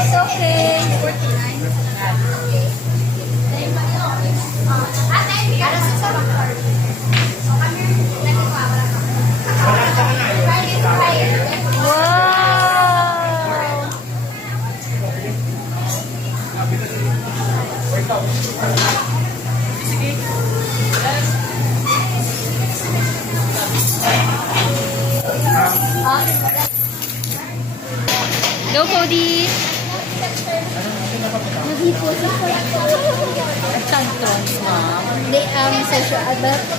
It's okay. 49. Wow! Go, Cody! Tantrums, ma'am. Hindi, social,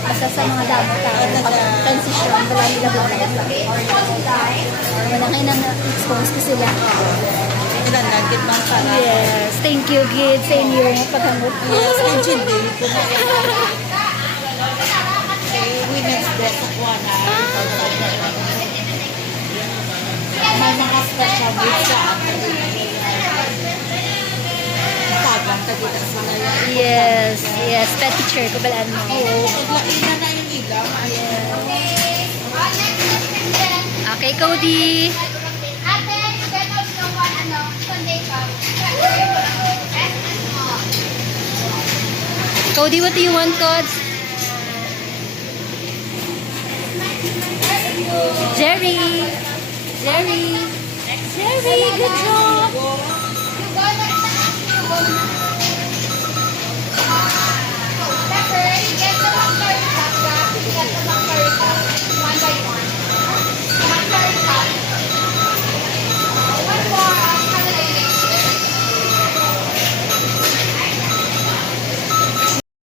asa sa mga damo tao, pag-transition, wala nila bigla. Wala kayo nang expose ko sila. Ilan nagit bang para? Yes, thank you, Gid, sa inyo paghangot. Yes, engine day. Women's Day sa Kuwana. May mga special gifts sa atin. Tagang tagitan sila yan. Yes, yes, pet teacher ko balaan mo. Oo, ina na yung iga. Okay, Cody. Ate, you can also want Sunday cup. Cody, what do you want, Cods? Jerry. Jerry. Jerry, good job. You go like that.